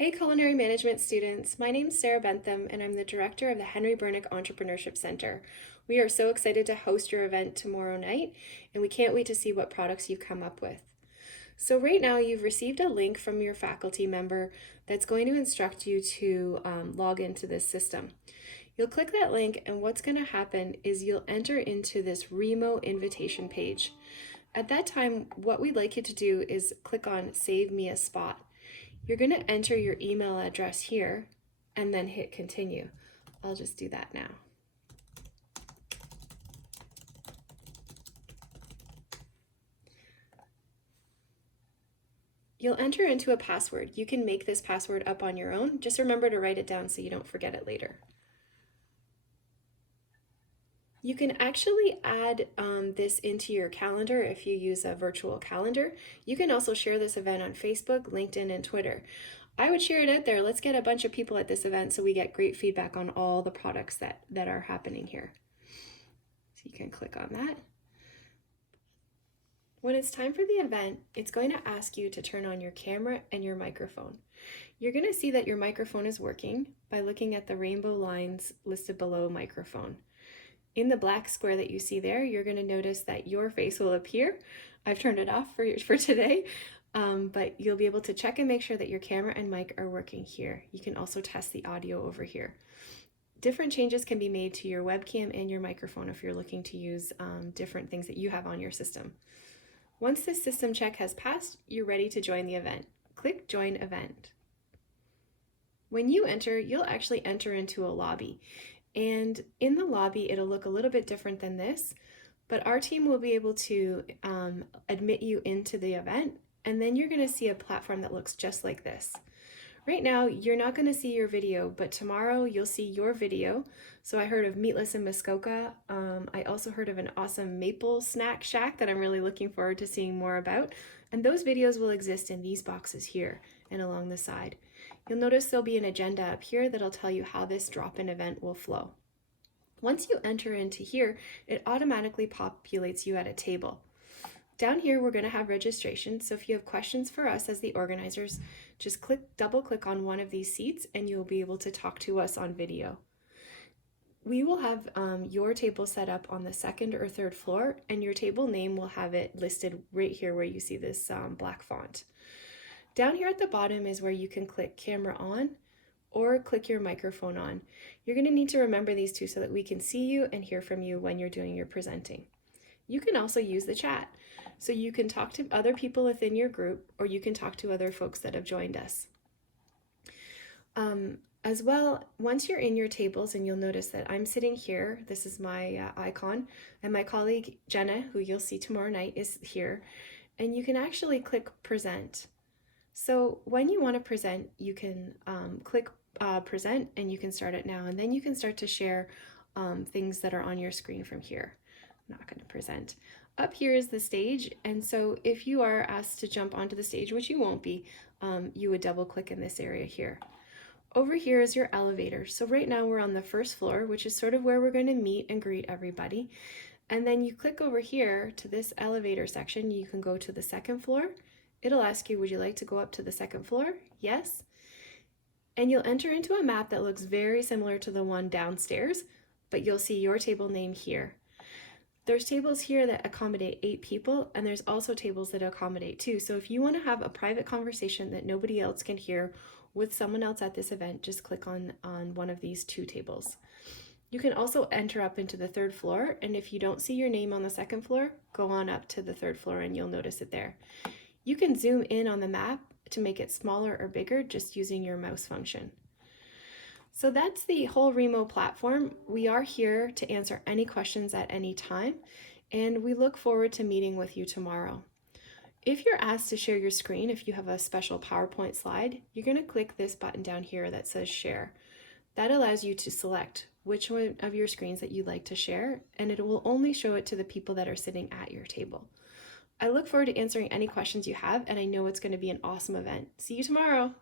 Hey Culinary Management students, my name is Sarah Bentham and I'm the director of the Henry Bernick Entrepreneurship Center. We are so excited to host your event tomorrow night and we can't wait to see what products you've come up with. So right now you've received a link from your faculty member that's going to instruct you to log into this system. You'll click that link and what's going to happen is you'll enter into this Remo invitation page. At that time, what we'd like you to do is click on Save Me a Spot. You're going to enter your email address here and then hit continue. I'll just do that now. You'll enter into a password. You can make this password up on your own. Just remember to write it down so you don't forget it later. You can actually add this into your calendar if you use a virtual calendar. You can also share this event on Facebook, LinkedIn, and Twitter. I would share it out there. Let's get a bunch of people at this event so we get great feedback on all the products that are happening here. So you can click on that. When it's time for the event, it's going to ask you to turn on your camera and your microphone. You're going to see that your microphone is working by looking at the rainbow lines listed below microphone. In the black square that you see there, you're going to notice that your face will appear. I've turned it off for today, but you'll be able to check and make sure that your camera and mic are working here. You can also test the audio over here. Different changes can be made to your webcam and your microphone if you're looking to use different things that you have on your system. Once this system check has passed, you're ready to join the event. Click Join Event. When you enter, you'll actually enter into a lobby. And in the lobby, it'll look a little bit different than this, but our team will be able to admit you into the event, and then you're going to see a platform that looks just like this. Right now, you're not going to see your video, but tomorrow you'll see your video. So I heard of Meatless in Muskoka. I also heard of an awesome maple snack shack that I'm really looking forward to seeing more about. And those videos will exist in these boxes here and along the side. You'll notice there'll be an agenda up here that'll tell you how this drop-in event will flow. Once you enter into here, it automatically populates you at a table. Down here, we're going to have registration. So if you have questions for us as the organizers, just double click on one of these seats and you'll be able to talk to us on video. We will have your table set up on the second or third floor, and your table name will have it listed right here where you see this black font. Down here at the bottom is where you can click camera on or click your microphone on. You're going to need to remember these two so that we can see you and hear from you when you're doing your presenting. You can also use the chat. So you can talk to other people within your group, or you can talk to other folks that have joined us. As well, once you're in your tables, and you'll notice that I'm sitting here, this is my icon, and my colleague Jenna, who you'll see tomorrow night, is here, and you can actually click present. So when you want to present, you can click present and you can start it now, and then you can start to share things that are on your screen from here. I'm not going to present. Up here is the stage, and so if you are asked to jump onto the stage, which you won't be, you would double click in this area here. Over here is your elevator. So right now we're on the first floor, which is sort of where we're going to meet and greet everybody. And then you click over here to this elevator section. You can go to the second floor. It'll ask you, would you like to go up to the second floor? Yes. And you'll enter into a map that looks very similar to the one downstairs, but you'll see your table name here. There's tables here that accommodate 8 people, and there's also tables that accommodate 2. So if you want to have a private conversation that nobody else can hear with someone else at this event, just click on one of these 2 tables. You can also enter up into the 3rd floor, and if you don't see your name on the 2nd floor, go on up to the 3rd floor and you'll notice it there. You can zoom in on the map to make it smaller or bigger just using your mouse function. So that's the whole Remo platform. We are here to answer any questions at any time, and we look forward to meeting with you tomorrow. If you're asked to share your screen, if you have a special PowerPoint slide, you're going to click this button down here that says Share. That allows you to select which one of your screens that you'd like to share, and it will only show it to the people that are sitting at your table. I look forward to answering any questions you have, and I know it's going to be an awesome event. See you tomorrow.